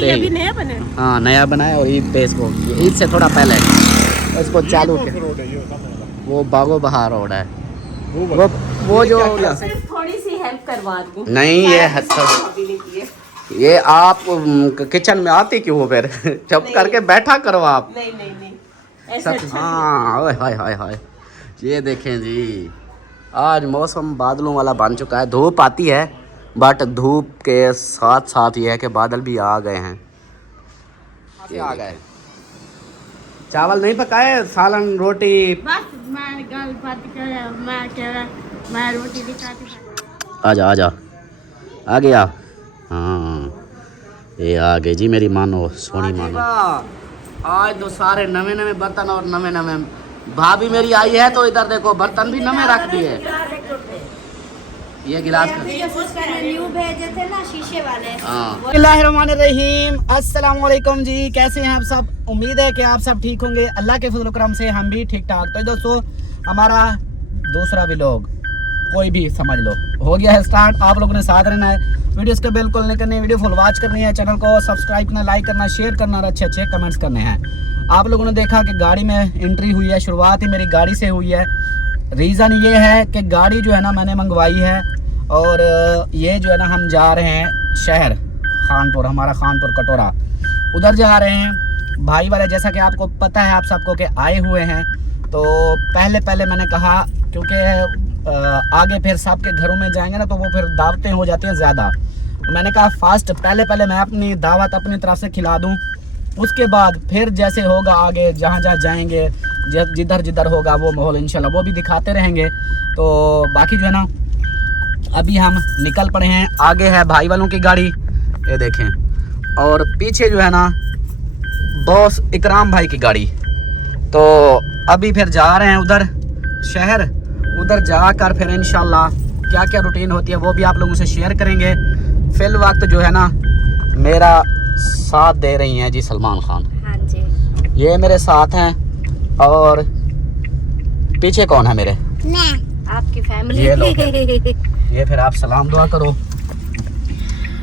आते अभी ही। नया बना है। हाँ नया बनाया और ईद पे इसको, ईद से थोड़ा पहले इसको चालू किया। वो बागो बहार रोड है, वो जो सिर्फ थोड़ी सी हेल्प करवा दूँ। नहीं ये अभी नहीं किए। ये आप किचन में आती क्यों हो फिर? चुप करके बैठा करो आप। नहीं नहीं नहीं ऐसा अच्छा नहीं। हाँ ओए हाय हाय हाय, ये देखें जी, आज मौसम बादलों वाला बन चुका है। धूप आती है बट धूप के साथ साथ ये है कि बादल भी आ गए हैं। ये आ गए। चावल नहीं पकाए, सालन रोटी। बस मैं गल बात कर, मैं कह रहा मैं रोटी दिखाती। आजा आजा आ गया। हाँ ये आ गई जी मेरी मानो, सोनी मानो। आज तो सारे नवे नवे बर्तन और नवे नवे, भाभी मेरी आई है तो इधर देखो बर्तन भी नवे रख दिए। ये गिलास न्यू भेजे थे ना शीशे वाले। बिस्मिल्लाहिर्रहमानिर्रहीम, अस्सलाम वालेकुम जी, कैसे हैं आप सब? उम्मीद है कि आप सब ठीक होंगे। अल्लाह के फजल करम से हम भी ठीक ठाक। तो दोस्तों हमारा दूसरा व्लॉग, कोई भी समझ लो, हो गया है स्टार्ट। आप लोगों ने साथ रहना है, वीडियोस को बिल्कुल नहीं करनी है, वीडियो फुल वॉच करनी है, चैनल को सब्सक्राइब करना, लाइक करना, शेयर करना और अच्छे अच्छे कमेंट्स करने हैं। आप लोगों ने देखा कि गाड़ी में एंट्री हुई है, शुरुआत ही मेरी गाड़ी से हुई है। रीज़न ये है कि गाड़ी जो है ना मैंने मंगवाई है और ये जो है ना हम जा रहे हैं शहर खानपुर, हमारा खानपुर कटोरा, उधर जा रहे हैं। भाई वाले जैसा कि आपको पता है आप सबको कि आए हुए हैं, तो पहले मैंने कहा क्योंकि आगे फिर सबके घरों में जाएंगे ना तो वो फिर दावतें हो जाती हैं ज़्यादा। मैंने कहा फास्ट पहले मैं अपनी दावत अपनी तरफ से खिला दूं, उसके बाद फिर जैसे होगा आगे जहाँ जाएंगे, जिधर जिधर होगा वो माहौल इंशाल्लाह वो भी दिखाते रहेंगे। तो बाकी जो है ना अभी हम निकल पड़े हैं। आगे है भाई वालों की गाड़ी, ये देखें, और पीछे जो है ना बॉस इकराम भाई की गाड़ी। तो अभी फिर जा रहे हैं उधर शहर, उधर जाकर फिर इंशाल्लाह क्या क्या रूटीन होती है वो भी आप लोगों से शेयर करेंगे। फिल वक्त जो है ना मेरा साथ दे रही हैं जी सलमान खान। हाँ जी, ये मेरे साथ हैं और पीछे कौन है मेरे? मैं आपकी फैमिली। ये लोग ये फिर आप सलाम दुआ करो।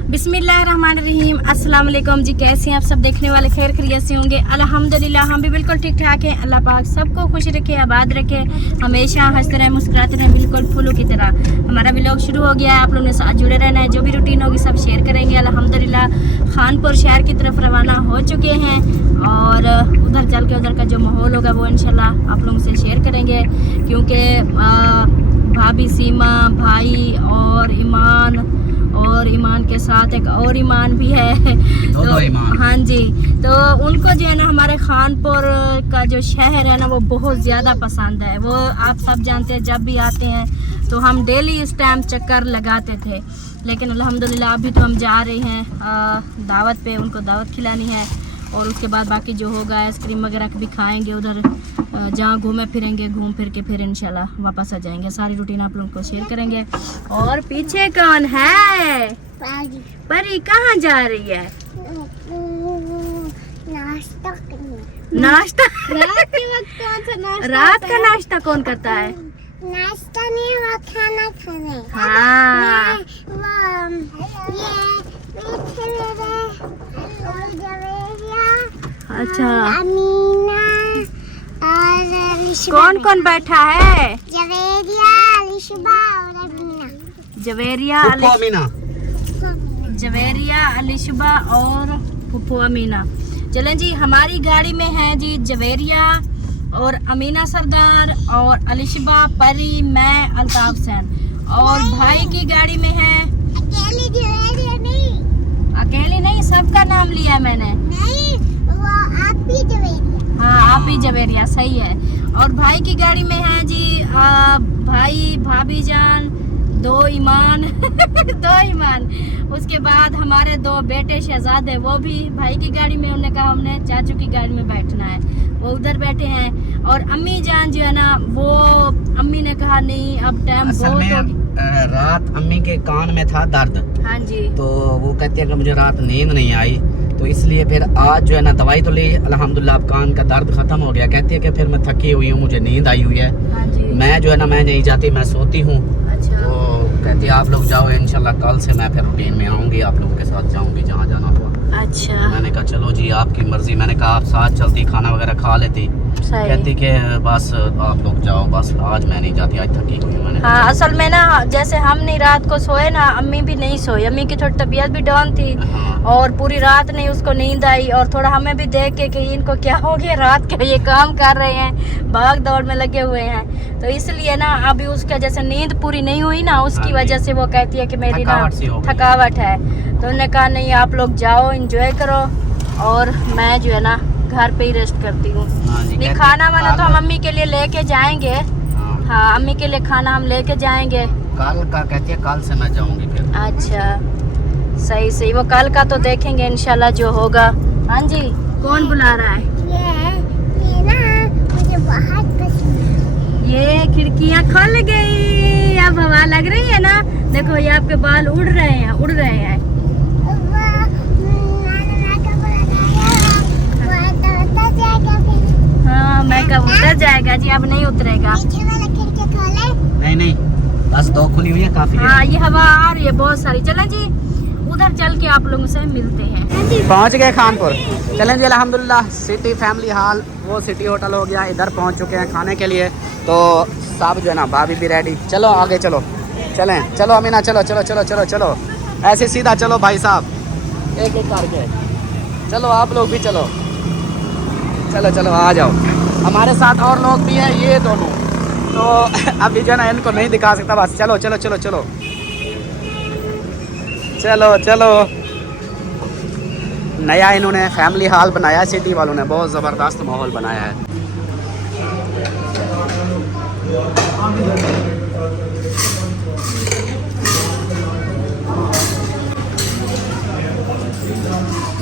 बिस्मिल्लाहिर्रहमानिर्रहीम, अस्सलाम वालेकुम जी, कैसे हैं आप सब? देखने वाले खैर खैरियत से होंगे अल्हम्दुलिल्लाह, हम भी बिल्कुल ठीक ठाक हैं। अल्लाह पाक सबको खुश रखे, आबाद रखे, हमेशा हंसते रहें, मुस्कुराते रहें, बिल्कुल फूलों की तरह। हमारा व्लॉग शुरू हो गया है, आप लोगों ने साथ जुड़े रहना है, जो भी रूटीन होगी सब शेयर करेंगे। अल्हम्दुलिल्लाह खानपुर शहर की तरफ रवाना हो चुके हैं और उधर चल के उधर का जो माहौल होगा वो इंशाल्लाह आप लोगों से शेयर करेंगे, क्योंकि भाभी सीमा, भाई और ईमान के साथ एक और ईमान भी है। तो ईमान। हाँ जी, तो उनको जो है ना हमारे खानपुर का जो शहर है ना वो बहुत ज़्यादा पसंद है। वो आप सब जानते हैं, जब भी आते हैं तो हम डेली इस टाइम चक्कर लगाते थे, लेकिन अल्हम्दुलिल्लाह अभी तो हम जा रहे हैं दावत पे, उनको दावत खिलानी है और उसके बाद बाकी जो होगा आइसक्रीम वगैरह भी खाएंगे उधर, जहाँ घूमे फिरेंगे, घूम फिर के फिर इंशाल्लाह वापस आ जाएंगे। सारी रूटीन आप लोगों को शेयर करेंगे। और पीछे कौन है? परी कहाँ जा रही है? नाश्ता रात के वक्त कौन सा नाश्ता? रात का नाश्ता कौन करता है? नाश्ता नहीं, वो खाना खाने। हाँ अच्छा, अमीना और कौन कौन बैठा है? जवेरिया, अलिशबा और अमीना। जवेरिया, अलिशबा और फुफू अमीना। चलें जी, हमारी गाड़ी में है जी जवेरिया और अमीना सरदार और अलिशबा, परी, मैं, अल्ताफ सैन। और भाई की गाड़ी में है अकेली जवेरिया नहीं, अकेली नहीं, सबका नाम लिया मैंने। नहीं वो आप ही जवेरिया। हाँ आप ही जवेरिया, सही है। और भाई की गाड़ी में है जी भाई, भाभी जान, दो ईमान दो ईमान। उसके बाद हमारे दो बेटे शहजादे, वो भी भाई की गाड़ी में। उन्होंने कहा हमने चाचू की गाड़ी में बैठना है, वो उधर बैठे हैं। और अम्मी जान जो है ना वो अम्मी ने कहा नहीं अब टाइम बहुत हो गया। रात अम्मी के कान में था दर्द, हाँ जी, तो वो कहती है कि मुझे रात नींद नहीं आई, तो इसलिए फिर आज जो है ना दवाई तो ली, अल्हम्दुलिल्लाह अब कान का दर्द खत्म हो गया। कहती है कि फिर मैं थकी हुई हूँ, मुझे नींद आई हुई है। हाँ जी, मैं जो है ना मैं नहीं जाती, मैं सोती हूँ। अच्छा, तो कहती है आप लोग जाओ, इंशाल्लाह कल से मैं फिर रूटीन में आऊँगी, आप लोगों के साथ जाऊँगी जहाँ जाना होगा। अच्छा मैंने कहा चलो जी आपकी मर्जी। मैंने कहा आप साथ चलती, खाना वगैरह खा लेती। सही। कहती कि बस आप लोग जाओ, बस आज मैं नहीं जाती, आज थकी हुई हूं। मैंने कहा, हाँ असल में ना जैसे हम नहीं रात को सोए ना, अम्मी भी नहीं सोई। अम्मी की थोड़ी तबीयत भी डाउन थी हाँ। और पूरी रात नहीं उसको नींद आई। और थोड़ा हमें भी देख के कि इनको क्या हो गया, रात के ये काम कर रहे हैं, भाग दौड़ में लगे हुए हैं, तो इसलिए ना अभी उसका जैसे नींद पूरी नहीं हुई ना, उसकी हाँ वजह से वो कहती है कि मेरी ना थकावट सी हो गई। थकावट है। तो उन्होंने कहा नहीं आप लोग जाओ एंजॉय करो और मैं जो है ना घर पे ही रेस्ट करती हूँ। हाँ जी, नहीं कहती खाना वाना तो कल- हम अम्मी के लिए लेके जाएंगे। हाँ, हाँ अम्मी के लिए खाना हम लेके जाएंगे। कल का कहती है, कल से मैं जाऊंगी फिर। अच्छा सही सही, वो कल का तो देखेंगे इंशाल्लाह जो होगा। हाँ जी कौन बुला रहा है? ये ना मुझे बहुत पसंद है। ये खिड़कियाँ खुल गई, अब हवा लग रही है ना। देखो ये आपके बाल उड़ रहे हैं, उड़ रहे हैं। हाँ मेकअप उतर जाएगा जी, अब नहीं उतरेगा। नहीं नहीं, बस 2 खुली हुई है, काफी है। हाँ ये हवा आ रही है बहुत सारी। चलें जी उधर चल के आप लोगों से मिलते हैं। पहुंच गए खानपुर। चलें जी अल्हम्दुलिल्लाह, सिटी फैमिली हॉल, वो सिटी होटल हो गया, इधर पहुंच चुके हैं खाने के लिए। तो सब जो है ना, भाभी भी रेडी। चलो आगे चलो, चलें। चलो अमीना, चलो चलो चलो चलो चलो, ऐसे सीधा चलो भाई साहब, एक एक करके चलो। आप लोग भी चलो, चलो चलो आ जाओ। हमारे साथ और लोग भी हैं, ये दोनों तो अभी जो है ना इनको नहीं दिखा सकता, बस चलो चलो चलो चलो चलो चलो। नया इन्होंने फैमिली हॉल बनाया, सिटी वालों ने बहुत ज़बरदस्त माहौल बनाया है।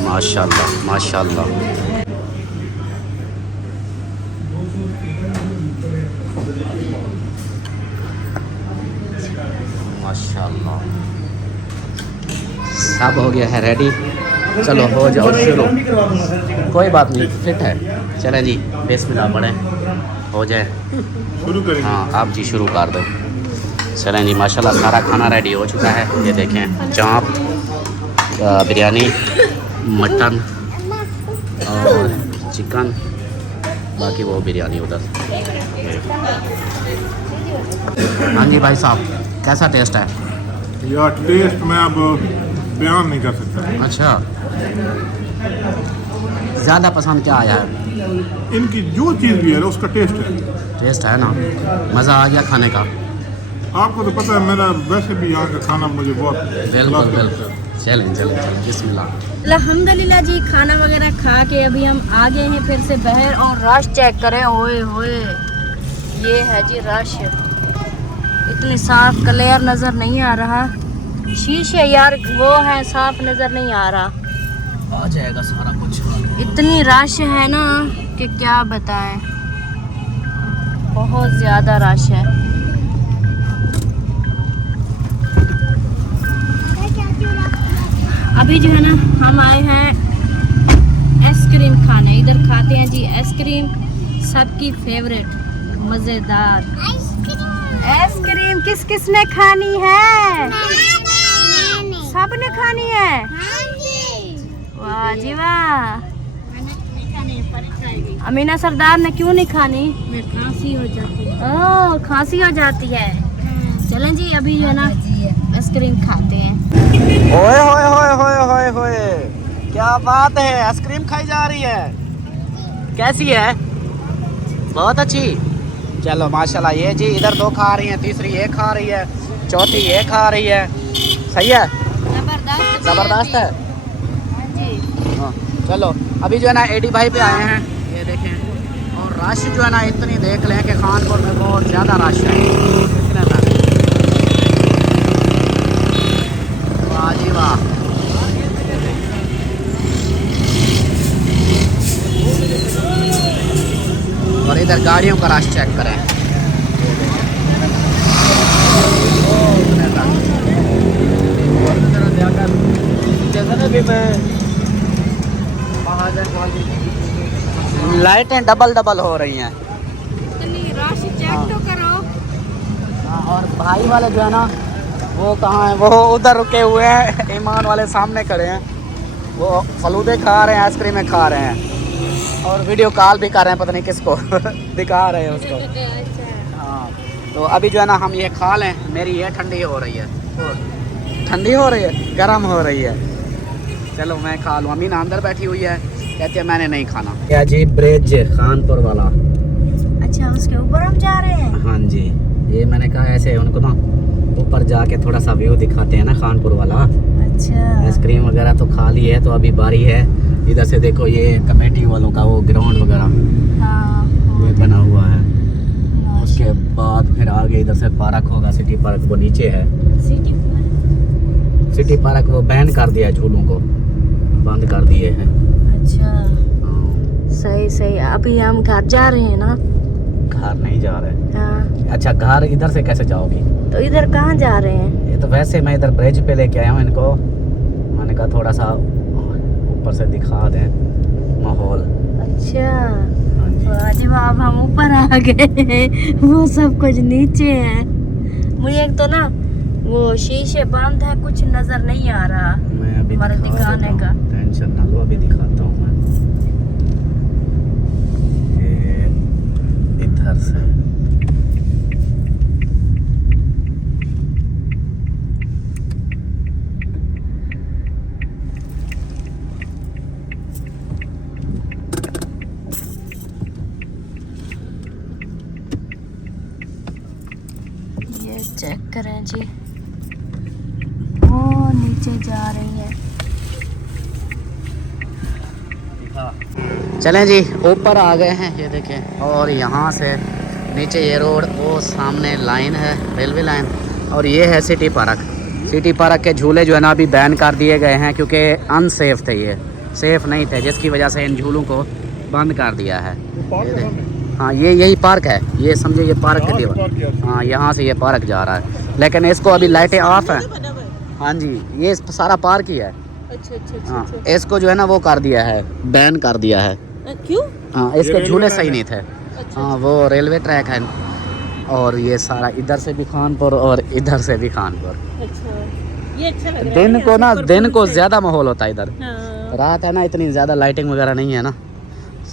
माशाल्लाह माशाल्लाह। माशाल्लाह सब हो गया है रेडी। चलो हो जाओ शुरू, कोई बात नहीं, फिट है। चलें जी बिस्मिल्लाह पढ़ें, हो जाए शुरू करेंगे। हाँ आप जी शुरू कर दो। चलें जी माशाल्लाह सारा खाना रेडी हो चुका है। ये देखें चाँप, बिरयानी, मटन और चिकन, बाकी वो बिरयानी उधर। हाँ जी भाई साहब, कैसा टेस्ट है? यार टेस्ट मैं अब बयान नहीं कर सकता। अच्छा, ज़्यादा पसंद क्या आया है? इनकी जो चीज़ भी है उसका टेस्ट है। टेस्ट है ना, मज़ा आ गया खाने का। आपको तो पता है मेरा वैसे भी यहाँ का खाना मुझे बहुत बिल्कुल बिल्कुल। चलें चलें चलें बिस्मिल्लाह। अल्हम्दुलिल्लाह जी खाना वगैरह खा के अभी हम आ गए हैं फिर से बाहर। और रश चेक करें, ओए होए ये है जी रश। इतनी साफ क्लियर नज़र नहीं आ रहा, शीशे यार वो है साफ नज़र नहीं आ रहा। आ जाएगा सारा कुछ। इतनी रश है ना कि क्या बताएं, बहुत ज़्यादा रश है। अभी जो है ना हम आए हैं आइसक्रीम खाने, इधर खाते हैं जी आइसक्रीम, सबकी फेवरेट मज़ेदार आइसक्रीम। किस किस ने खानी है? सबने खानी है। वाह जी वाह। अमीना सरदार ने क्यों नहीं खानी? खांसी हो जाती है। ओह खांसी हो जाती है। चलें जी अभी जो है ना आइसक्रीम खाते हैं। ओए होए होए होए होए होए, क्या बात है, आइसक्रीम खाई जा रही है। कैसी है? बहुत अच्छी। चलो माशाल्लाह। ये जी इधर 2 खा रही हैं, तीसरी ये खा रही है, चौथी ये खा रही है। सही है, जबरदस्त ज़बरदस्त है। जी। हाँ, चलो अभी जो है ना एडी भाई पे आए हैं, ये देखें। और रश जो है ना इतनी देख लें कि खानपुर में बहुत ज़्यादा रश है। इतने तक वाह जी वाह। और इधर गाड़ियों का रश चेक करें। लाइटें डबल डबल हो रही हैं। इतनी रश चेक तो करो। और भाई वाले जो है ना वो कहाँ हैं? वो उधर रुके हुए हैं, ईमान वाले सामने खड़े हैं। वो फलूदे खा रहे हैं, आइसक्रीमें खा रहे हैं और वीडियो कॉल भी कर रहे हैं, पता नहीं किसको दिखा रहे हैं उसको। हाँ तो अभी जो है ना हम ये खा लें, मेरी ये ठंडी हो रही है, ठंडी हो रही है, गर्म हो रही है। चलो मैं खा लूँ। अमीना अंदर बैठी हुई है, कहती है मैंने नहीं खाना। क्या जी ब्रिज खानपुर वाला। अच्छा उसके ऊपर हम जा रहे हैं। हाँ जी, ये मैंने कहा ऐसे उनको ना ऊपर जाके थोड़ा सा व्यू दिखाते हैं ना खानपुर वाला। अच्छा आइसक्रीम वगैरह तो खा ली है, तो अभी बारी है इधर से देखो ये कमेटी वालों का वो ग्राउंड वगैरह हाँ ये बना हुआ है। उसके बाद फिर आगे इधर से पार्क होगा, सिटी पार्क वो नीचे है। सिटी पार्क वो बैन कर दिया है, झूलों को बंद कर दिए हैं। अच्छा सही सही। अभी हम घर जा रहे हैं ना? घर नहीं जा रहे। हाँ अच्छा घर इधर से कैसे जाओगी? तो इधर कहाँ जा रहे हैं? ये तो वैसे मैं इधर ब्रिज पे लेके आया हूँ इनको, मैंने कहा थोड़ा सा ऊपर से दिखा दें माहौल। अच्छा हाँ जी। जब अब हम ऊपर आ गए वो सब कुछ नीचे है। मुझे एक तो ना वो शीशे बंद है, कुछ नजर नहीं आ रहा मैं अभी हमारे दिखा दिखाने देता का। हूँ, टेंशन ना लो, अभी दिखाता हूँ मैं। ये इधर से ये चेक करें जी, वो नीचे जा रही है। चलें जी ऊपर आ गए हैं, ये देखें। और यहाँ से नीचे ये रोड, वो सामने लाइन है रेलवे लाइन, और ये है सिटी पार्क। सिटी पार्क के झूले जो है ना अभी बैन कर दिए गए हैं क्योंकि अनसेफ थे, ये सेफ़ नहीं थे, जिसकी वजह से इन झूलों को बंद कर दिया है। हाँ ये यही पार्क है, ये समझे ये पार्क के दीवार। हाँ यहाँ से ये पार्क जा रहा है, लेकिन इसको अभी लाइटें ऑफ हैं। हाँ जी ये सारा पार्क ही है। अच्छा हाँ इसको जो है ना वो कर दिया है, बैन कर दिया है। क्यों? हाँ इसके झूले सही नहीं थे। हाँ वो रेलवे ट्रैक है, और ये सारा इधर से भी खानपुर और इधर से भी खानपुर। अच्छा ये अच्छा लग रहा है। दिन को ना दिन को ज़्यादा माहौल होता है इधर, हाँ। रात है ना इतनी ज़्यादा लाइटिंग वगैरह नहीं है ना।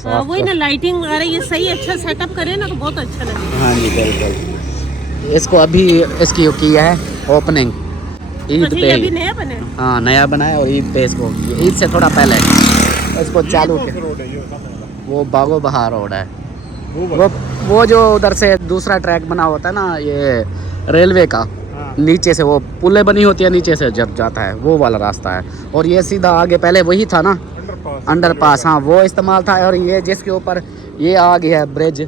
वही ना लाइटिंग आ रही है, सही अच्छा सेटअप करे ना तो बहुत अच्छा लगेगा। हाँ जी बिल्कुल। इसको अभी इसकी की है ओपनिंग ईद पे अभी ही। नया बने। हाँ नया बना है, और ईद पे इसको, ईद से थोड़ा पहले इसको चालू किया। वो बागो बहार रोड है, वो जो उधर से दूसरा ट्रैक बना होता है ना ये रेलवे का, नीचे से वो पुलें बनी होती है, नीचे से जब जाता है वो वाला रास्ता है। और ये सीधा आगे पहले वही था ना अंडरपास, हाँ वो इस्तेमाल था। और ये जिसके ऊपर ये आ गया है ब्रिज,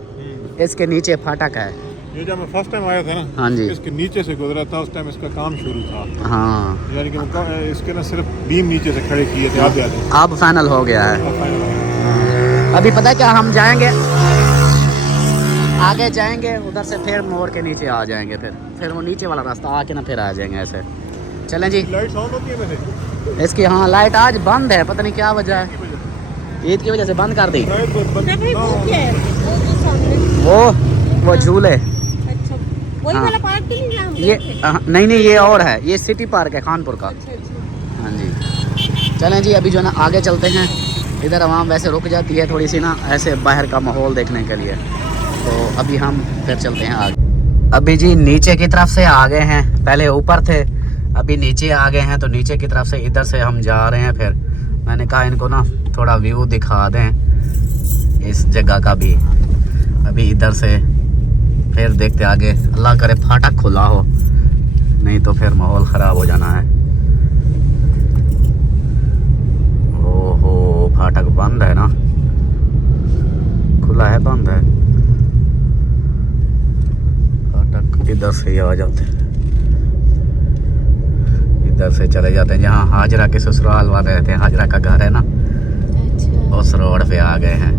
इसके नीचे फाटक है। ये जब मैं फर्स्ट टाइम आया था ना, हाँ जी, इसके नीचे से गुजरा था, उस टाइम इसका काम शुरू था। हाँ यानी कि इसके ना सिर्फ बीम नीचे से खड़े किए थे, आधे आधे। अब फाइनल हो गया है। अभी पता है क्या, हम जाएंगे आगे जाएंगे उधर से, फिर मोड़ के नीचे आ जाएंगे, फिर वो नीचे वाला रास्ता आके ना फिर आ जाएंगे ऐसे। चलें जी। लाइट्स ऑन होती है वैसे इसकी हाँ लाइट आज बंद है, पता नहीं क्या वजह है, ईद की वजह से बंद कर दी। वो झूले, अच्छा वही हाँ। वाला पार्क नहीं है हम ये नहीं ये और है, ये सिटी पार्क है खानपुर का। हाँ जी चलें जी, अभी जो है ना आगे चलते हैं। इधर आवाम वैसे रुक जाती है थोड़ी सी ना, ऐसे बाहर का माहौल देखने के लिए, तो अभी हम फिर चलते हैं आगे। अभी जी नीचे की तरफ से आ गए हैं, पहले ऊपर थे अभी नीचे आ गए हैं, तो नीचे की तरफ से इधर से हम जा रहे हैं। फिर मैंने कहा इनको ना थोड़ा व्यू दिखा दें इस जगह का भी। अभी इधर से फिर देखते आगे, अल्लाह करे फाटक खुला हो, नहीं तो फिर माहौल ख़राब हो जाना है। ओहो फाटक बंद है ना, खुला है बंद है फाटक। इधर से ही आ जाते हैं, इधर से चले जाते हैं जहाँ हाजरा के ससुराल वाले रहते हैं, हाजरा का घर है ना, अच्छा उस रोड पे आ गए हैं।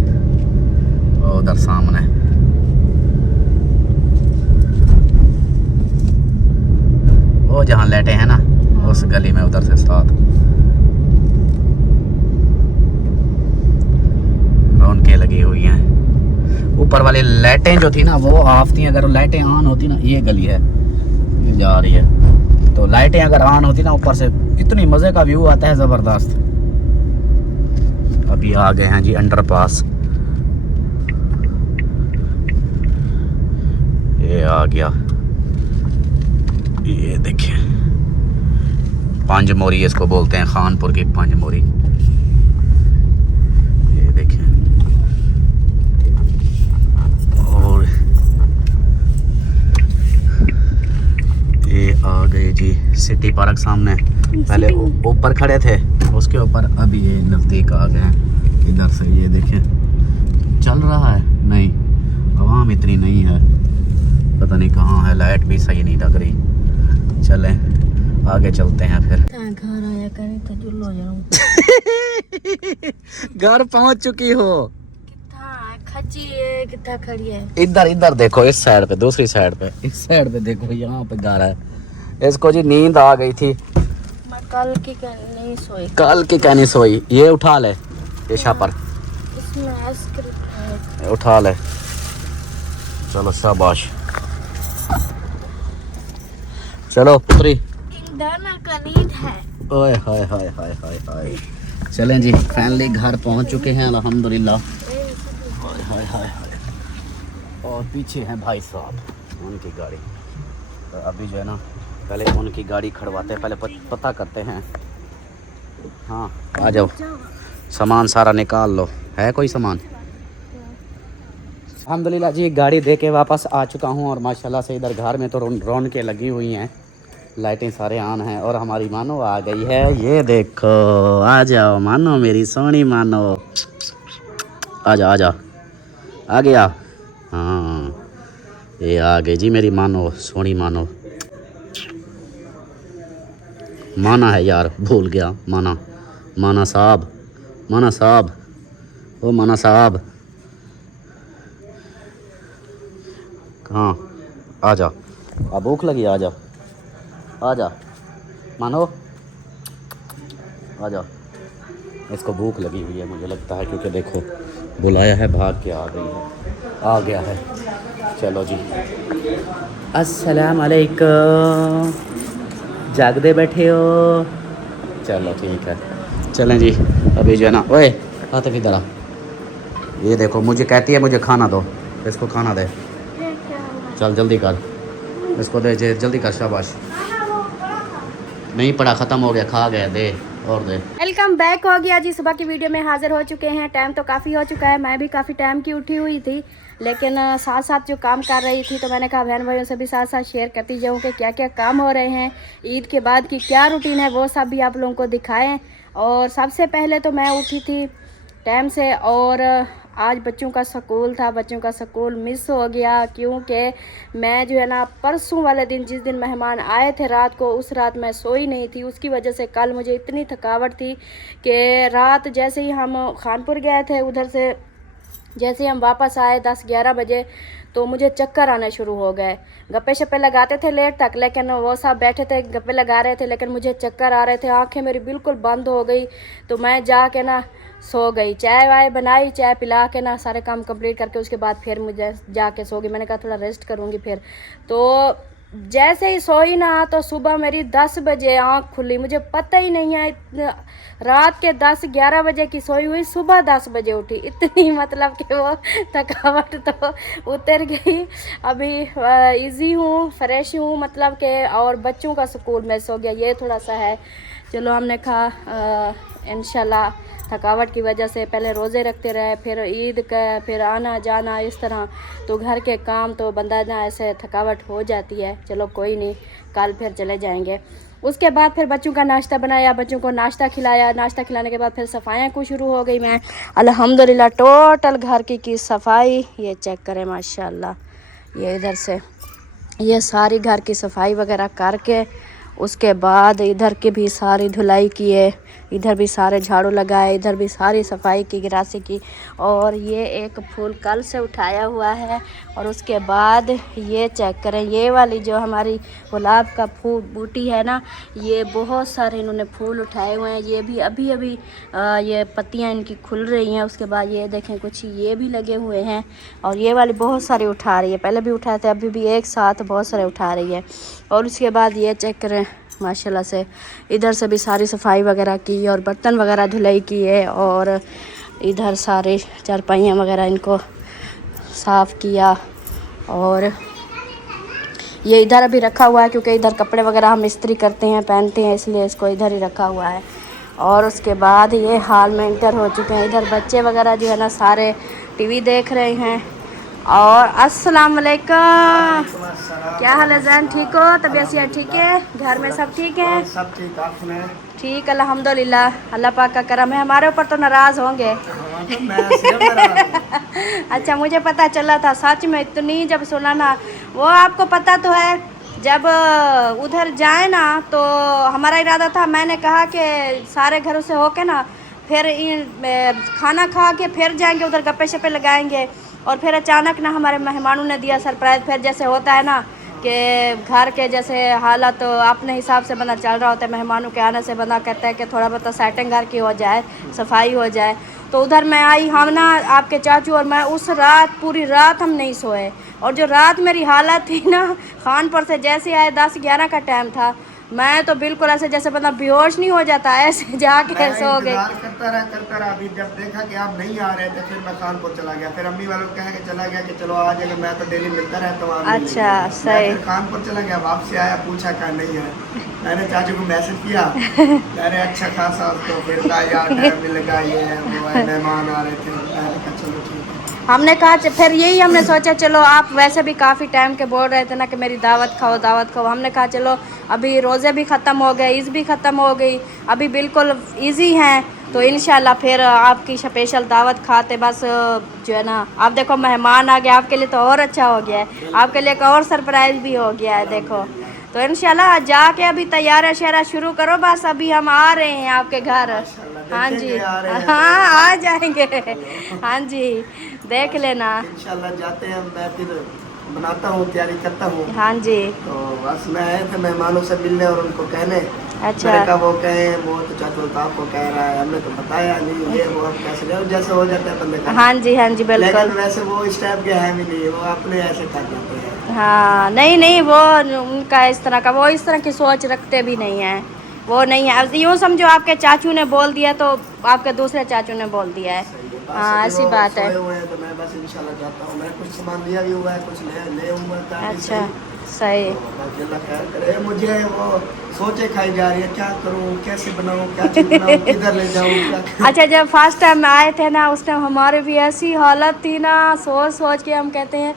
उधर सामने वो जहाँ लेटे हैं ना, उस गली में उधर से साथ रौनकें लगी हुई हैं। ऊपर वाली लाइटें जो थी ना वो ऑफ थी, अगर लाइटें ऑन होती ना, ये गली है ये जा रही है, तो लाइटें अगर ऑन होती ना ऊपर से, इतनी मज़े का व्यू आता है ज़बरदस्त। अभी आ गए हैं जी अंडरपास। ये आ गया, ये देखिए पंज मोरी इसको बोलते हैं, खानपुर की पंज मोरी। ये देखिए, और ये आ गए जी सिटी पार्क सामने। पहले ऊपर खड़े थे उसके ऊपर, अभी ये नज़दीक आ गए हैं इधर से। ये देखिए चल रहा है, नहीं आवाम इतनी नहीं है, पता नहीं कहाँ है, लाइट भी सही नहीं लग रही। चलें आगे चलते हैं फिर। घर आया करें तो जुल्लो जाऊं। घर पहुंच चुकी हो? कितना खची है, कितना खड़ी है। इधर इधर देखो, इस साइड पे, दूसरी साइड पे, इस साइड पे देखो, यहाँ पे घर है। इसको जी नींद आ गई थी, मैं कल की नहीं सोई। कल की कहनी सोई। ये उठा ले, ये शापर इसमें आइसक्रीम है। उठा ले, चलो शाबाश, चलो पुत्री। दाना का नींद है। ओए हाय हाय हाय हाय हाय। चलें जी, फाइनली घर पहुंच चुके हैं अल्हम्दुलिल्लाह। हाय हाय हाय हाय। और पीछे हैं भाई साहब, उनकी गाड़ी। तो अभी जो है ना, पहले उनकी गाड़ी खड़वाते हैं, पहले पता करते हैं। हाँ आ जाओ, सामान सारा निकाल लो। है कोई सामान? अल्हम्दुलिल्लाह जी, गाड़ी दे के वापस आ चुका हूँ। और माशाल्लाह से इधर घर में तो रौनकें लगी हुई हैं, लाइटें सारे ऑन हैं। और हमारी मानो आ गई है, ये देखो, आ जाओ मानो, मेरी सोनी मानो, आ जा आ जा, आ गया। हाँ ये आ गई जी मेरी मानो, सोनी मानो। माना है यार, भूल गया, माना, माना साहब, माना साहब, ओ माना साहब, कहाँ? आ जा, अब भूख लगी, आ जा आ जा मानो, आ जा। इसको भूख लगी हुई है मुझे लगता है, क्योंकि देखो बुलाया है, भाग के आ गई है, आ गया है। चलो जी, अस्सलाम वालेकुम, जागते बैठे हो? चलो ठीक है, चलें जी। अभी जो है ना, ओए आते किधर आ, ये देखो मुझे कहती है मुझे खाना दो, इसको खाना दे, चल जल्दी कर, इसको दे, जल्दी कर, शाबाश। नहीं पड़ा, ख़त्म हो गया, खा गया, दे और दे। वेलकम बैक हो गया जी, सुबह की वीडियो में हाजिर हो चुके हैं। टाइम तो काफ़ी हो चुका है, मैं भी काफ़ी टाइम की उठी हुई थी, लेकिन साथ साथ जो काम कर रही थी, तो मैंने कहा बहन भाइयों से भी साथ साथ शेयर करती जाऊँ कि क्या क्या काम हो रहे हैं, ईद के बाद की क्या रूटीन है, वो सब भी आप लोगों को दिखाएं। और सबसे पहले तो मैं उठी थी टाइम से, और आज बच्चों का स्कूल था, बच्चों का स्कूल मिस हो गया, क्योंकि मैं जो है ना परसों वाले दिन, जिस दिन मेहमान आए थे रात को, उस रात मैं सोई नहीं थी। उसकी वजह से कल मुझे इतनी थकावट थी कि रात जैसे ही हम खानपुर गए थे, उधर से जैसे ही हम वापस आए 10-11 बजे, तो मुझे चक्कर आने शुरू हो गए। गप्पे शप्पे लगाते थे लेट तक, लेकिन वो सब बैठे थे गप्पे लगा रहे थे, लेकिन मुझे चक्कर आ रहे थे, आंखें मेरी बिल्कुल बंद हो गई। तो मैं जाके ना सो गई, चाय वाय बनाई, चाय पिला के ना सारे काम कंप्लीट करके उसके बाद फिर मुझे जाके सो गई। मैंने कहा थोड़ा रेस्ट करूँगी फिर। तो जैसे ही सोई ना, तो सुबह मेरी 10 बजे आँख खुली, मुझे पता ही नहीं है, रात के 10-11 बजे की सोई हुई, सुबह 10 बजे उठी। इतनी मतलब कि वो थकावट तो उतर गई। अभी इजी हूँ, फ्रेश हूँ, मतलब कि, और बच्चों का स्कूल मिस हो गया, ये थोड़ा सा है। चलो हमने कहा इंशाल्लाह थकावट की वजह से पहले रोज़े रखते रहे, फिर ईद का, फिर आना जाना, इस तरह तो घर के काम तो बंदा ना ऐसे थकावट हो जाती है। चलो कोई नहीं, कल फिर चले जाएंगे। उसके बाद फिर बच्चों का नाश्ता बनाया, बच्चों को नाश्ता खिलाया, नाश्ता खिलाने के बाद फिर सफाइयाँ कुछ शुरू हो गई। मैं अल्हम्दुलिल्लाह टोटल घर की सफाई, ये चेक करें माशाल्लाह, ये इधर से ये सारी घर की सफाई वगैरह करके, उसके बाद इधर की भी सारी धुलाई किए, इधर भी सारे झाड़ू लगाए, इधर भी सारी सफाई की, गिरासी की। और ये एक फूल कल से उठाया हुआ है। और उसके बाद ये चेक करें, ये वाली जो हमारी गुलाब का फूल बूटी है ना, ये बहुत सारे इन्होंने फूल उठाए हुए हैं। ये भी अभी अभी ये पत्तियां इनकी खुल रही हैं। उसके बाद ये देखें कुछ ये भी लगे हुए हैं, और ये वाली बहुत सारी उठा रही है, पहले भी उठाए थे, अभी भी एक साथ बहुत सारे उठा रही है। और उसके बाद ये चेक करें माशाल्लाह से, इधर से भी सारी सफाई वगैरह की और बर्तन वगैरह धुलाई की है। और इधर सारे चारपाइयाँ वगैरह इनको साफ़ किया। और ये इधर अभी रखा हुआ है क्योंकि इधर कपड़े वगैरह हम इस्त्री करते हैं पहनते हैं, इसलिए इसको इधर ही रखा हुआ है। और उसके बाद ये हाल में इंटर हो चुके हैं। इधर बच्चे वगैरह जो है ना सारे टीवी देख रहे हैं। और अस्सलाम वालेकुम, क्या हाल है जैन, ठीक हो? तबीयत सेहत ठीक है? घर में सब ठीक है? सब ठीक, आप सुनाएं? ठीक अल्हम्दुलिल्लाह, अल्लाह पाक का करम है। हमारे ऊपर तो नाराज़ होंगे। अच्छा, मुझे पता चला था सच में, इतनी जब सुना ना, वो आपको पता तो है जब उधर जाए ना तो हमारा इरादा था, मैंने कहा कि सारे घरों से होके ना फिर खाना खा के फिर जाएंगे उधर, गप्पे शप्पे लगाएंगे। और फिर अचानक ना हमारे मेहमानों ने दिया सरप्राइज़। फिर जैसे होता है ना कि घर के जैसे हालत तो अपने हिसाब से बंदा चल रहा होता है, मेहमानों के आने से बंदा कहता है कि थोड़ा बहुत सेटिंग घर की हो जाए, सफाई हो जाए। तो उधर मैं आई, हम ना आपके चाचू और मैं उस रात पूरी रात हम नहीं सोए। और जो रात मेरी हालत थी ना, खानपुर से जैसे आए 10-11 का टाइम था, मैं तो बिल्कुल ऐसे जैसे बंदा बेहोश नहीं हो जाता, ऐसे जाके सो गए। करता रहा। अभी जब देखा कि आप नहीं आ रहे थे फिर मैं कानपुर चला गया। फिर अम्मी वालों कहा कि चला गया कि चलो आ जाएगा, मैं तो डेली मिलता रहता हूँ। अच्छा, सही। कानपुर चला गया, वापसी आया, पूछा कहा नहीं है। मैंने चाचू को मैसेज किया, अरे अच्छा खासा तो फिर यार मिल गया, ये है वो है, मेहमान आ रहे थे। मैंने कहा चलो ठीक है। हमने कहा फिर यही हमने सोचा चलो, आप वैसे भी काफ़ी टाइम के बोल रहे थे ना कि मेरी दावत खाओ दावत खाओ। हमने कहा चलो अभी रोज़े भी ख़त्म हो गए, ईद भी ख़त्म हो गई, अभी बिल्कुल इजी हैं, तो इंशाल्लाह फिर आपकी स्पेशल दावत खाते। बस जो है ना, आप देखो मेहमान आ गए, आपके लिए तो और अच्छा हो गया है, आपके लिए एक और सरप्राइज़ भी हो गया है। देखो तो इंशाल्लाह जाके अभी तैयारी शहरा शुरू करो, बस अभी हम आ रहे हैं आपके घर। हाँ जी, हाँ आ जाएंगे। हाँ जी, देख लेना। इंशाल्लाह जाते हैं, मैं फिर बनाता हूँ, तैयारी करता हूँ। हाँ जी, तो बस मैं आए थे मेहमानों से मिलने और उनको कहने। अच्छा। मैंने कहा वो कहे वो तो चाचू तो आपको कह रहा है, हमने तो बताया नहीं, ये वो कैसे जाओ, जैसे हो जाता है बंदे का। हाँ जी, हाँ जी, बिल्कुल। लेकिन वैसे वो इस टाइप के है भी नहीं, वो अपने ऐसे कर देते हैं। हाँ, नहीं नहीं, वो उनका इस तरह का, वो इस तरह की सोच रखते भी नहीं है, वो नहीं है। अब यूँ समझो आपके चाचू ने बोल दिया तो आपके दूसरे चाचू ने बोल दिया है। हाँ, ऐसी बात है। तो मैं बस इंशाल्लाह जाता हूँ। मैंने कुछ सामान लिया भी हुआ है, कुछ ले हुआ था। अच्छा, सही। अल्लाह खैर करे। मुझे वो सोचे खाई जा रही है, क्या करूँ, कैसे बनाऊँ, क्या चीज़ बनाऊँ, किधर ले जाऊँ। अच्छा, जब फर्स्ट टाइम आए थे ना, उस टाइम हमारे भी ऐसी हालत थी ना, सोच सोच के हम कहते हैं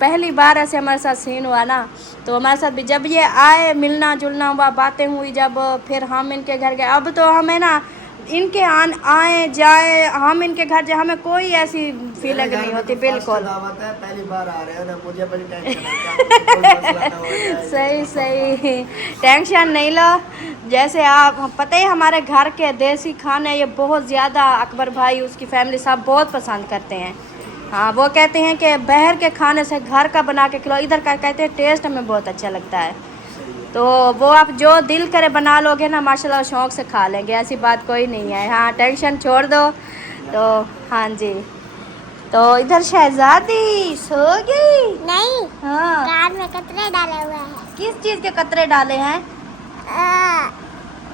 पहली बार ऐसे हमारे साथ सीन हुआ ना, तो हमारे साथ भी जब ये आए, मिलना जुलना हुआ, बातें हुई, जब फिर हम इनके घर गए। अब तो हमें ना इनके आए जाए, हम इनके घर जाए, हमें कोई ऐसी फीलिंग नहीं होती बिल्कुल। पहली बार आ रहे हैं ना, मुझे बड़ी टेंशन है। सही सही, टेंशन नहीं लो। जैसे आप पता ही हमारे घर के देसी खाने ये बहुत ज़्यादा अकबर भाई उसकी फैमिली सब बहुत पसंद करते हैं। हाँ, वो कहते हैं कि बाहर के खाने से घर का बना के खिलाओ, इधर का कहते हैं टेस्ट हमें बहुत अच्छा लगता है। तो वो आप जो दिल करे बना लोगे ना, माशाल्लाह शौक़ से खा लेंगे, ऐसी बात कोई नहीं है। हाँ, टेंशन छोड़ दो। तो हाँ जी, तो इधर शहजादी सो गई? नहीं, हाँ, कान में कतरे डाले हुए हैं। किस चीज़ के कतरे डाले हैं?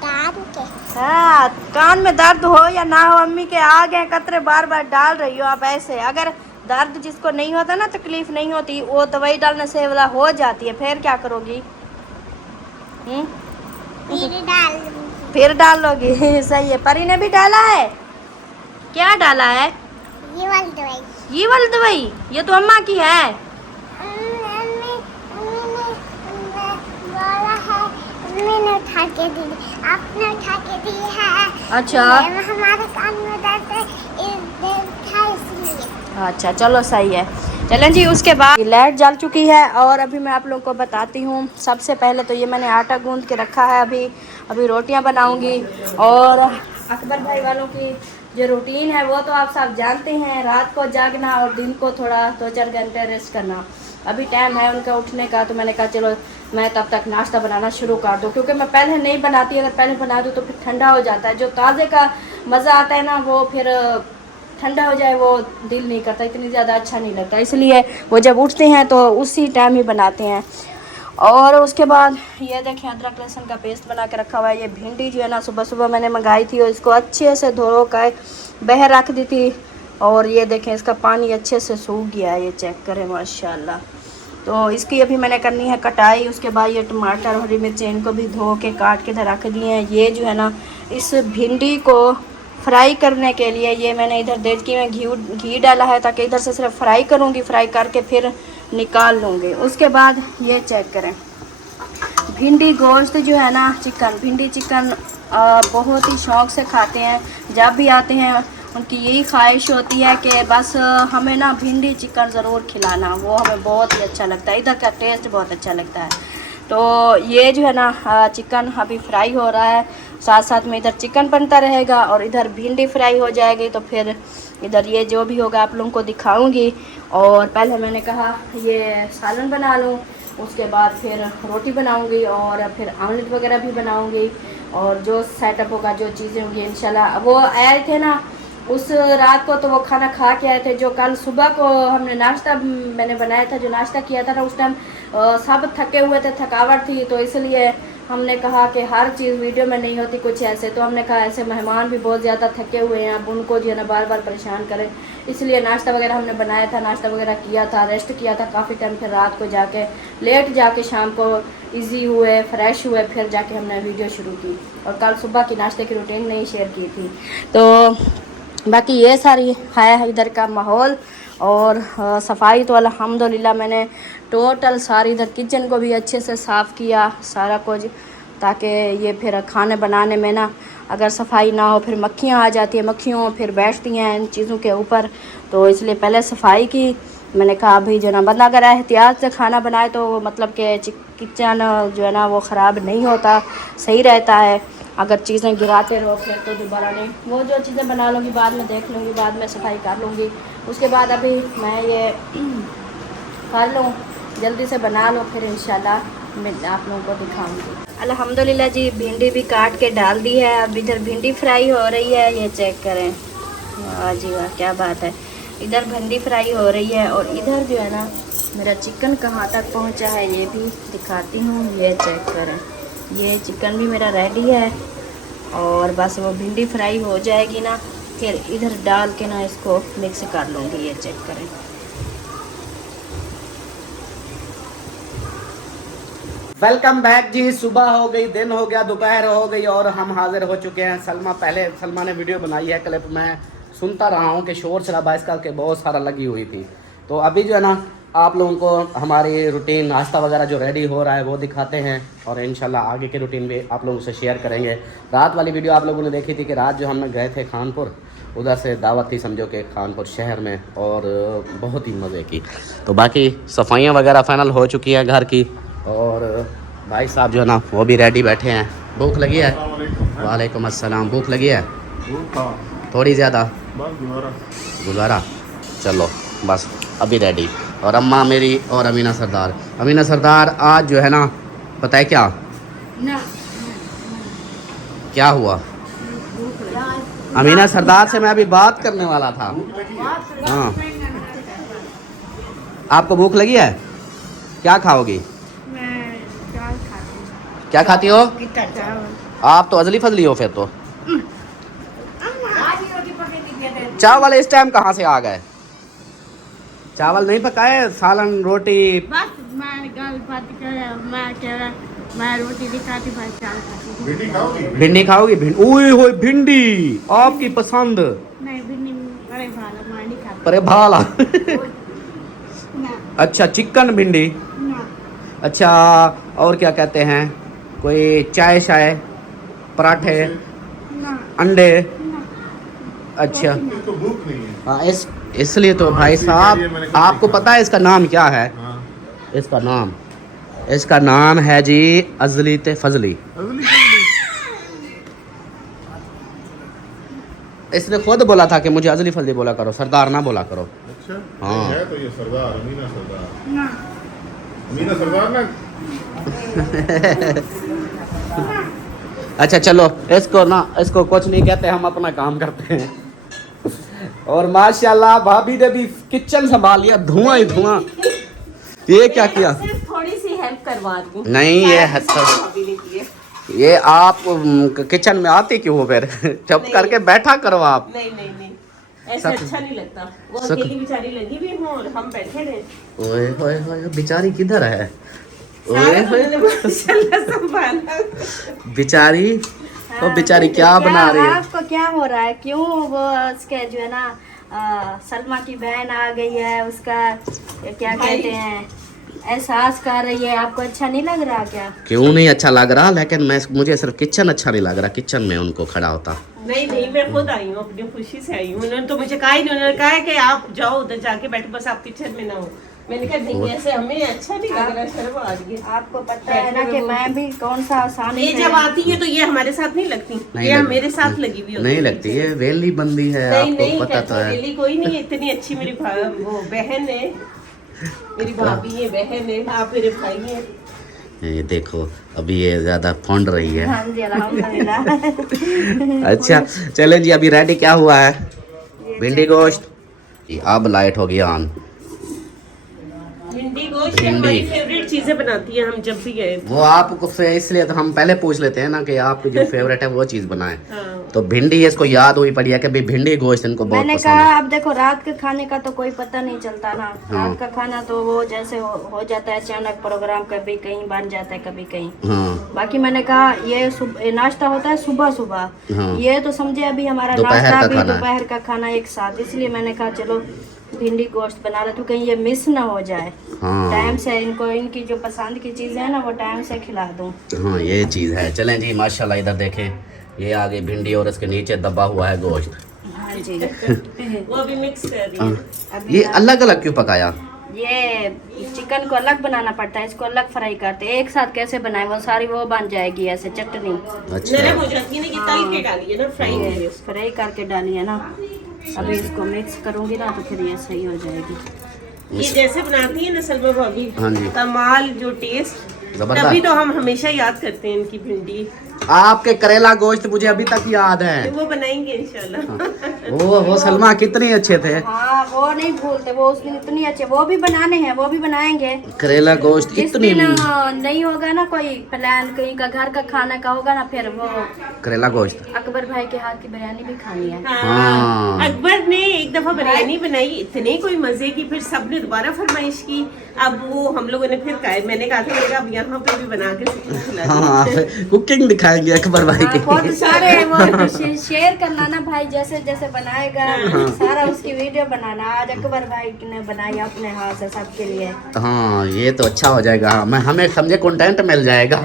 कान के। हाँ, कान में दर्द हो या ना हो, अम्मी के आ गए कतरे, बार बार डाल रही हो आप ऐसे। अगर दर्द जिसको नहीं होता ना, तकलीफ नहीं होती, वो दवाई डालने से वाला हो जाती है, फिर क्या करोगी? फिर डाल लोगी। सही है। परी ने भी डाला है? क्या डाला है? ये वाली दवाई। ये वाली दवाई? ये तो अम्मा की है। मैंने उठा के दी, आपने उठा के दी है। अच्छा, हमारे कान में दर्द है इसलिए। अच्छा, चलो सही है। चलें जी, उसके बाद लाइट जल चुकी है और अभी मैं आप लोगों को बताती हूँ। सबसे पहले तो ये मैंने आटा गूंद के रखा है, अभी रोटियाँ बनाऊँगी। और अकबर भाई वालों की जो रूटीन है वो तो आप सब जानते हैं, रात को जागना और दिन को थोड़ा 2-4 घंटे रेस्ट करना। अभी टाइम है उनका उठने का, तो मैंने कहा चलो मैं तब तक नाश्ता बनाना शुरू कर दूँ, क्योंकि मैं पहले नहीं बनाती, अगर पहले बना दूँ तो फिर ठंडा हो जाता है। जो ताज़े का मज़ा आता है ना, वो फिर ठंडा हो जाए वो दिल नहीं करता, इतनी ज़्यादा अच्छा नहीं लगता। इसलिए वो जब उठते हैं तो उसी टाइम ही बनाते हैं। और उसके बाद ये देखें अदरक लहसुन का पेस्ट बना के रखा हुआ है। ये भिंडी जो है ना सुबह सुबह मैंने मंगाई थी और इसको अच्छे से धो कर बह रख दी थी। और ये देखें इसका पानी अच्छे से सूख गया है, ये चेक करें माशाल्लाह। तो इसकी अभी मैंने करनी है कटाई। उसके बाद ये टमाटर हरी मिर्ची इनको भी धो के काट के रख दिए हैं। ये जो है ना इस भिंडी को फ्राई करने के लिए ये मैंने इधर देचकी में घी डाला है ताकि इधर से सिर्फ फ्राई करूँगी, फ्राई करके फिर निकाल लूँगी। उसके बाद ये चेक करें भिंडी गोश्त जो है ना चिकन, भिंडी चिकन बहुत ही शौक़ से खाते हैं। जब भी आते हैं उनकी यही ख्वाहिश होती है कि बस हमें ना भिंडी चिकन ज़रूर खिलाना, वो हमें बहुत ही अच्छा लगता है। इधर का टेस्ट बहुत अच्छा लगता है। तो ये जो है ना चिकन अभी फ्राई हो रहा है, साथ साथ में इधर चिकन बनता रहेगा और इधर भिंडी फ्राई हो जाएगी। तो फिर इधर ये जो भी होगा आप लोगों को दिखाऊंगी। और पहले मैंने कहा ये सालन बना लूँ, उसके बाद फिर रोटी बनाऊंगी और फिर आमलेट वगैरह भी बनाऊंगी। और जो सेटअप होगा, जो चीज़ें होंगी इंशाल्लाह। वो आए थे ना उस रात को, तो वो खाना खा के आए थे। जो कल सुबह को हमने नाश्ता मैंने बनाया था, जो नाश्ता किया था ना उस टाइम सब थके हुए थे, थकावट थी। तो इसलिए हमने कहा कि हर चीज़ वीडियो में नहीं होती कुछ ऐसे। तो हमने कहा ऐसे मेहमान भी बहुत ज़्यादा थके हुए हैं, अब उनको जो है ना बार बार परेशान करें, इसलिए नाश्ता वगैरह हमने बनाया था, नाश्ता वगैरह किया था, रेस्ट किया था काफ़ी टाइम। फिर रात को जाके लेट जाके शाम को इजी हुए, फ्रेश हुए, फिर जाके हमने वीडियो शुरू की। और कल सुबह की नाश्ते की रूटीन नहीं शेयर की थी। तो बाकी ये सारी है इधर का माहौल। और सफाई तो अल्हम्दुलिल्लाह मैंने टोटल सारी इधर किचन को भी अच्छे से साफ़ किया सारा कुछ, ताकि ये फिर खाने बनाने में ना अगर सफाई ना हो फिर मक्खियाँ आ जाती हैं, मक्खियों फिर बैठती हैं इन चीज़ों के ऊपर। तो इसलिए पहले सफाई की। मैंने कहा अभी जो ना बंदा अगर एहतियात से खाना बनाए तो मतलब कि किचन जो है ना वो ख़राब नहीं होता, सही रहता है। अगर चीज़ें गिराते रहो फिर तो दोबारा नहीं, वो जो चीज़ें बना लूँगी बाद में देख लूँगी, बाद में सफाई कर लूँगी। उसके बाद अभी मैं ये कर लूँ, जल्दी से बना लो, फिर इंशाल्लाह मैं आप लोगों को दिखाऊँगी। अल्हम्दुलिल्लाह जी भिंडी भी काट के डाल दी है। अब इधर भिंडी फ्राई हो रही है, ये चेक करें। वाह जी वाह, क्या बात है। इधर भिंडी फ्राई हो रही है और इधर जो है ना मेरा चिकन कहाँ तक पहुँचा है ये भी दिखाती हूँ। ये चेक करें, ये चिकन भी मेरा रेडी है और बस वो भिंडी फ्राई हो जाएगी ना फिर इधर डाल के ना इसको मिक्स कर लूँगी। ये चेक करें। वेलकम बैक जी। सुबह हो गई, दिन हो गया, दोपहर हो गई और हम हाजिर हो चुके हैं। सलमा ने वीडियो बनाई है, क्लिप मैं सुनता रहा हूँ कि शोर शराबा इसका के बहुत सारा लगी हुई थी। तो अभी जो है ना आप लोगों को हमारी रूटीन नाश्ता वगैरह जो रेडी हो रहा है वो दिखाते हैं और इंशाल्लाह आगे की रूटीन भी आप लोगों से शेयर करेंगे। रात वाली वीडियो आप लोगों ने देखी थी कि रात जो हमने गए थे खानपुर, उधर से दावत थी समझो कि खानपुर शहर में, और बहुत ही मज़े की। तो बाकी सफाइयाँ वगैरह फ़ाइनल हो चुकी हैं घर की और भाई साहब जो है ना वो भी रेडी बैठे हैं। भूख लगी है? वालेकुम अस्सलाम। भूख लगी है थोड़ी ज़्यादा? गुजारा। चलो बस अभी रेडी। और अम्मा मेरी और अमीना सरदार आज जो है ना पता है क्या क्या हुआ? अमीना सरदार से मैं अभी बात करने वाला था। हाँ, आपको भूख लगी है? क्या खाओगी? क्या खाती हो? आप तो अजली फजली हो फिर तो। चावल इस टाइम कहाँ से आ गए? चावल नहीं पकाए, सालन रोटी? बस मैं रोटी नहीं खाती, भाई चावल खाती। भिंडी खाओगी? ओए होए भिंडी आपकी पसंद? नहीं, भिंडी अरे भाला मैं नहीं खाती। अरे भाला ना, अच्छा, चिकन भिंडी। ना, अच्छा, और क्या कहते हैं? कोई चाय शाय, पराठे, ना, अंडे? ना। अच्छा इसको भूख नहीं है। हाँ, इसलिए तो भाई साहब आपको पता है इसका नाम क्या है? हाँ। इसका नाम है जी अजली ते फजली। इसने खुद बोला था कि मुझे अजली फजली बोला करो, सरदार ना बोला करो। अच्छा हाँ। है तो ये सरदार अमीना ना। सरदार ना। अच्छा चलो, इसको कुछ नहीं कहते, हम अपना काम करते हैं। और माशाल्लाह भाभी ने भी किचन संभाल लिया, धुआं ही धुआं। ये क्या किया? सिर्फ थोड़ी सी हेल्प करवा रही हूँ। नहीं ये है भाभी ने किए। ये आप किचन में आती क्यों हो फिर? चुप करके बैठा करो आप। नहीं नहीं नहीं, ऐसा अच्छा नहीं लगता। वो अकेली बेचारी लगी भी हूँ और हम बैठे रहे। ओए होए होए, बेचारी किधर है? ओए सारा होए, उन्होंने माशाल्लाह संभाला। बेचारी तो बेचारी क्या बना रही है? आपको क्या हो रहा है? क्यों वो उसके जो है ना सलमा की बहन आ गई है, उसका क्या कहते हैं एहसास कर रही है। आपको अच्छा नहीं लग रहा क्या? क्यों नहीं अच्छा लग रहा, लेकिन मुझे सिर्फ किचन अच्छा नहीं लग रहा, किचन में उनको खड़ा होता। नहीं नहीं, मैं खुद आई हूँ, अपनी खुशी से आई हूँ। उन्होंने तो मुझे कहा ही नहीं, उन्होंने कहा है कि आप जाओ उधर जाके बैठो, बस आप किचन में ना हो। मैंने कहा नहीं, ऐसे हमें अच्छा नहीं लग रहा, शर्म आ रही है। आपको पता है ना कि मैं भी कौन सा आसानी ये से जब आती है तो ये हमारे साथ नहीं लगती, नहीं ये लगती। मेरे साथ लगी हुई होती नहीं है। लगती, ये वेली बंदी है, नहीं आपको नहीं, पता तो है। कहती कोई नहीं है, इतनी अच्छी मेरी वो बहन है, मेरी भाभी है, बहन है, आप मेरे भाई हैं। ये देखो अभी ये ज्यादा फौंड रही है। हाँ जी अल्हम्दुलिल्लाह। अच्छा चलें जी, अभी रेडी क्या हुआ है? भिंडी गोश्त। अब लाइट हो गया ऑन। भिंडी गोश्त हमारी फेवरेट चीजें बनाती है, हम जब भी गए। वो आपको से इसलिए तो हम पहले पूछ लेते हैं ना कि आपकी जो फेवरेट है वो चीज बनाए। हाँ। तो भिंडी इसको याद हुई पड़ी है कि भाई भिंडी गोश्त इनको बहुत मैंने पसंद कहा है। अब देखो रात के खाने का तो कोई पता नहीं चलता ना। रात का खाना तो वो जैसे हो जाता है अचानक प्रोग्राम, कभी कहीं बन जाता है कभी कहीं। हाँ बाकी मैंने कहा ये नाश्ता होता है सुबह सुबह, हाँ। ये तो समझे अभी हमारा दोपहर नाश्ता का भी खाना है। दोपहर का खाना एक साथ, इसलिए मैंने कहा चलो भिंडी गोश्त बना रहा तो कहीं ये मिस ना हो जाए। हाँ टाइम से इनको इनकी जो पसंद की चीज़ है ना वो टाइम से खिला दूँ। हाँ ये चीज है। चलें जी, माशाल्लाह इधर देखें, ये आगे भिंडी और इसके नीचे दबा हुआ है गोश्त। हाँ जी। वो अभी मिक्स कर रही है। ये अलग अलग क्यों पकाया? ये चिकन को अलग बनाना पड़ता है, इसको अलग फ्राई करते हैं। एक साथ कैसे बनाए, वो सारी वो बन जाएगी ऐसे चटनी। अच्छा नरम हो जाती है ना, ये तल के डाली है ना, फ्राई नहीं है। फ्राई करके डाली है ना। अभी इसको मिक्स करूंगी ना तो फिर ये सही हो जाएगी। ये जैसे बनाती है ना सलमा भाभी, हाँ जी। कमाल जो टेस्ट, जबरदस्त। तभी तो हम हमेशा याद करते हैं इनकी भिंडी। आपके करेला गोश्त मुझे अभी तक याद है। वो बनाएंगे इंशाल्लाह। वो सलमा कितने अच्छे थे। हाँ वो नहीं भूलते, वो उसमें इतनी अच्छे, वो भी बनाने हैं, वो भी बनाएंगे। करेला गोश्त जिस कितनी। दिन नहीं होगा ना कोई प्लान कहीं का घर का खाना का होगा ना, फिर वो करेला गोश्त। अकबर भाई के हाथ की बिरयानी भी खानी है। हाँ। अकबर ने एक दफा बिरयानी बनाई, इतने कोई मजे की, फिर सबने दोबारा फरमाइश की। अब वो हम लोगों ने फिर कहा, मैंने कहा था अब यहाँ पे भी बना के सबको खिला दो। हाँ कुकिंग दिखाएंगे अकबर भाई की। बहुत सारे वो शेयर करना ना भाई, जैसे जैसे बनाएगा सारा उसकी वीडियो बनाना। आज अकबर भाई ने बनाई अपने हाथ से सबके लिए। हाँ ये तो अच्छा हो जाएगा, हमें समझे कंटेंट मिल जाएगा।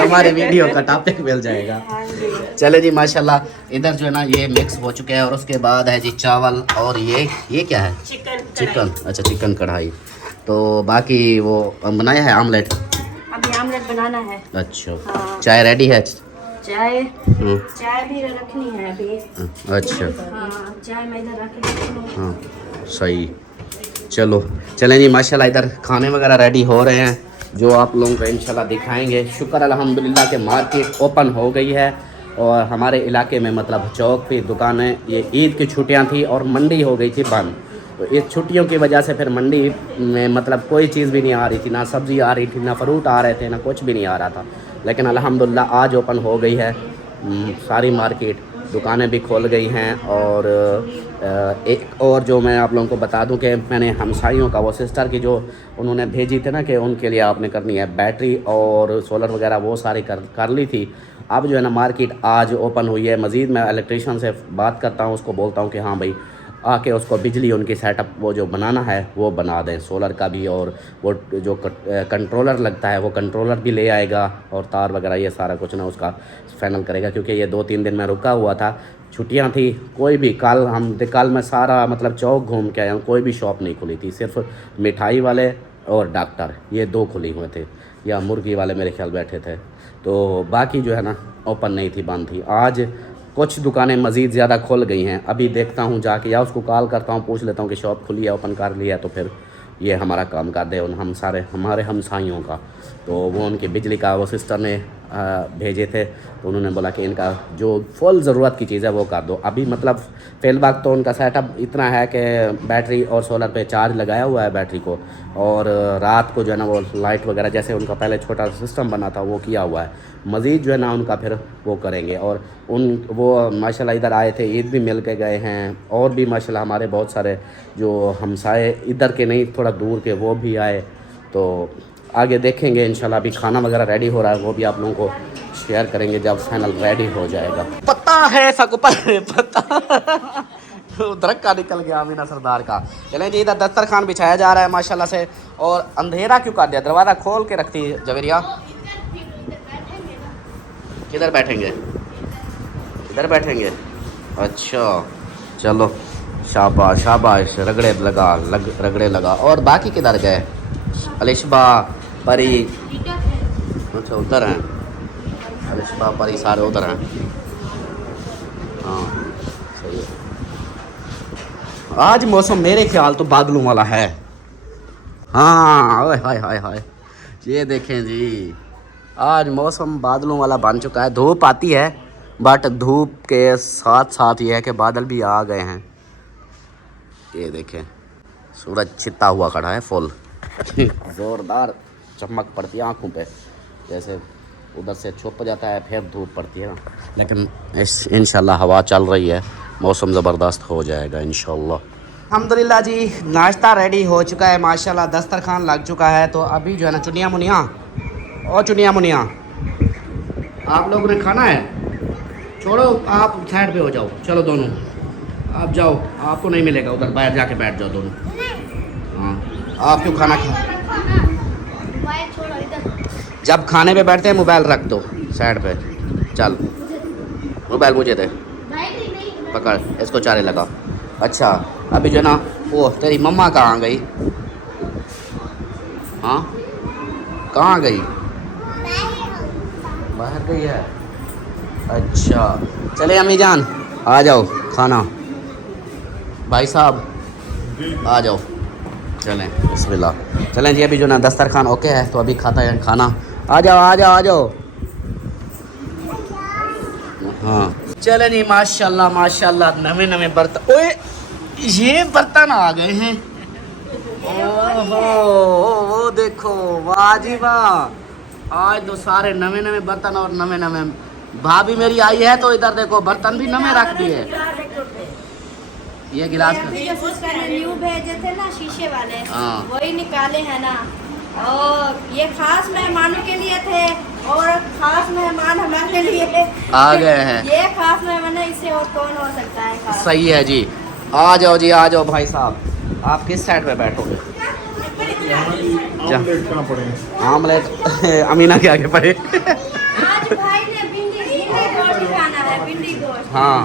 हमारे वीडियो का टॉपिक मिल जाएगा। हाँ जी। चले जी माशाल्लाह, इधर जो है ना ये मिक्स हो चुके हैं और उसके बाद है जी चावल और ये क्या है? चिकन। अच्छा चिकन कढ़ाई। तो बाकी वो बनाया है आमलेट। अभी आमलेट बनाना है। अच्छा हाँ। चाय रेडी है? चाय भी रखनी है अभी। अच्छा हाँ चाय मैं इधर रख लेती हूँ। हाँ सही। चलो चलें जी माशाल्लाह, इधर खाने वगैरह रेडी हो रहे हैं जो आप लोगों को इंशाल्लाह दिखाएंगे। शुक्र अल्हम्दुलिल्लाह के मार्केट ओपन हो गई है और हमारे इलाके में मतलब चौक पे दुकानें, ये ईद की छुट्टियां थी और मंडी हो गई थी बंद। तो इस छुट्टियों की वजह से फिर मंडी में मतलब कोई चीज़ भी नहीं आ रही थी, ना सब्ज़ी आ रही थी, ना फ्रूट आ रहे थे, ना कुछ भी नहीं आ रहा था। लेकिन अल्हम्दुलिल्लाह आज ओपन हो गई है सारी मार्केट, दुकानें भी खोल गई हैं। और एक और जो मैं आप लोगों को बता दूं कि मैंने हमसाइयों का वो सिस्टर की जो उन्होंने भेजी थी ना कि उनके लिए आपने करनी है बैटरी और सोलर वगैरह, वो सारी कर ली थी। अब जो है ना मार्केट आज ओपन हुई है। मज़ीद मैं इलेक्ट्रीशियन से बात करता हूँ, उसको बोलता हूँ कि हाँ भाई आके उसको बिजली उनकी सेटअप वो जो बनाना है वो बना दें, सोलर का भी, और वो जो कंट्रोलर लगता है वो कंट्रोलर भी ले आएगा और तार वगैरह ये सारा कुछ ना उसका फाइनल करेगा। क्योंकि ये 2-3 दिन में रुका हुआ था, छुट्टियां थी, कोई भी कल मैं सारा मतलब चौक घूम के आया हूँ, कोई भी शॉप नहीं खुली थी, सिर्फ मिठाई वाले और डॉक्टर ये 2 खुली हुए थे, या मुर्गी वाले मेरे ख्याल बैठे थे। तो बाकी जो है ना ओपन नहीं थी, बंद थी। आज कुछ दुकानें मज़ीद ज़्यादा खुल गई हैं। अभी देखता हूँ जाके, या उसको कॉल करता हूँ, पूछ लेता हूँ कि शॉप खुली है, ओपन कर लिया है, तो फिर ये हमारा काम कर दे उन हमारे हमसाइयों का। तो वो उनकी बिजली का वो सिस्टर ने भेजे थे, तो उन्होंने बोला कि इनका जो फुल ज़रूरत की चीज़ है वो कर दो। अभी मतलब फ़िल वक्त तो उनका सेटअप इतना है कि बैटरी और सोलर पे चार्ज लगाया हुआ है बैटरी को, और रात को जो है ना वो लाइट वगैरह जैसे उनका पहले छोटा सिस्टम बना था वो किया हुआ है। मज़ीद जो है ना उनका फिर वो करेंगे। और वो माशाल्लाह इधर आए थे, ईद भी मिल के गए हैं, और भी माशाल्लाह हमारे बहुत सारे जो हमसाए इधर के नहीं थोड़ा दूर के वो भी आए। तो आगे देखेंगे इंशाल्लाह। अभी खाना वगैरह रेडी हो रहा है, वो भी आप लोगों को शेयर करेंगे जब फाइनल रेडी हो जाएगा। पता है सबको पता धक्का निकल गया अमीना सरदार का। चलें जी, इधर दस्तरखान बिछाया जा रहा है माशाल्लाह से। और अंधेरा क्यों कर दिया, दरवाज़ा खोल के रखती है जवेरिया। किधर बैठेंगे, इधर बैठेंगे, अच्छा चलो शाबाश शाबाश, रगड़े लगा। और बाकी किधर गए, अलिशबा परी, अच्छा उधर हैं, अलिशबा परी सारे उधर हैं। हाँ सही है। आज मौसम मेरे ख्याल तो बादलों वाला है। हाँ ओए हाय हाय हाय, ये देखें जी, आज मौसम बादलों वाला बन चुका है। धूप आती है बट धूप के साथ साथ ये है कि बादल भी आ गए हैं। ये देखें सूरज छिपता हुआ खड़ा है फुल ज़ोरदार चमक पड़ती है आँखों पे, जैसे उधर से छुप जाता है फिर धूप पड़ती है ना। लेकिन इंशाल्लाह हवा चल रही है, मौसम ज़बरदस्त हो जाएगा इंशाल्लाह। अल्हम्दुलिल्लाह जी, नाश्ता रेडी हो चुका है माशाल्लाह, दस्तरखान लग चुका है। तो अभी जो है ना चुनिया मुनिया आप लोगों ने खाना है, छोड़ो आप साइड पे हो जाओ, चलो दोनों आप जाओ, आपको नहीं मिलेगा उधर, बाहर जाके बैठ जाओ दोनों। हाँ आप क्यों खाना खा, जब खाने पे बैठते हैं मोबाइल रख दो साइड पे। चल मोबाइल मुझे दे, पकड़ इसको चारे लगा। अच्छा अभी जो है ना वो तेरी मम्मा कहाँ गई, हाँ कहाँ गई, बाहर गई है। अच्छा चले अम्मी जान आ जाओ खाना, भाई साहब आ जाओ, चलें बिस्मिल्लाह। चलें जी, अभी जो ना दस्तरखान ओके है तो अभी खाता है खाना। आ जाओ। हाँ चलें जी, माशाल्लाह नवे बर्तन, ओए ये बर्तन आ गए हैं। ओहो वो देखो, वाह जी वाह, आज तो सारे नवे बर्तन और नवे भाभी मेरी आई है तो इधर देखो बर्तन भी नवे रख दिए। ये गिलास न्यू भेजे थे ना शीशे वाले, हाँ वही निकाले हैं ना। और ये खास मेहमानों के लिए थे और खास मेहमान हमारे लिए आ गए हैं। ये खास मेहमान है, इससे और कौन हो सकता है खास। सही है जी, आ जाओ जी, आ जाओ भाई साहब। आप किस साइड पे बैठोगे, आमलेट कहाँ पड़े हैं? आमलेट अमीना के आगे पड़े। आज भाई ने भिंडी गोश्त खाना है, भिंडी गोश्त। हाँ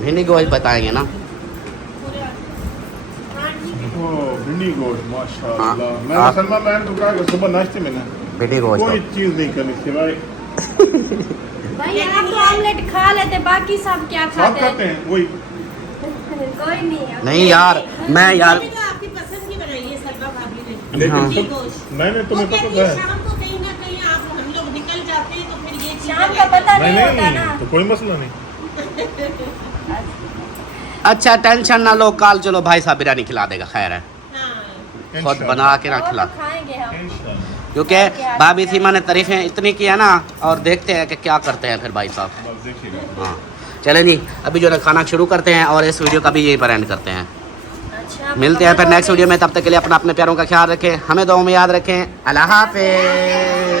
भिंडी गोश्त बताएंगे ना। भिंडी गोश्त माशाल्लाह। हाँ, मैं सलमान लाइन तो कहा कि सुबह नाश्ते में ना भिंडी गोश्त कोई चीज़ नहीं करनी सिवाय भाई आप तो ऑमलेट खा लेते, बाकी सब क्या सब खाते खाते हैं? हैं वही। कोई नहीं। नहीं यार, मैं यार आपकी पसंद की बनाई है सरबा भाभी ने। हाँ। लेकिन मैंने तुम्हें पता तो है। शाम को कहीं ना कहीं आप हम लोग निकल जाते हैं तो फिर ये चीज़ें शाम का पता नहीं नहीं होता ना। नहीं तो कोई मसला नहीं। अच्छा टेंशन ना लो, कल चलो भाई साहब बिरयानी खिला देगा, खैर है हाँ। खुद बना के ना और खिला, तो खाएंगे हम। इंशाल्लाह। क्योंकि भाभी सीमा ने तारीफें इतनी की है ना, और देखते हैं कि क्या करते हैं फिर भाई साहब। बस देखिएगा। हाँ चलें जी, अभी जो है खाना शुरू करते हैं और इस वीडियो का भी यहीं पर एंड करते हैं। अच्छा मिलते हैं फिर नेक्स्ट वीडियो में, तब तक के लिए अपने प्यारों का ख्याल रखें, हमें दुआओं में याद रखें। अल्लाह हाफिज़।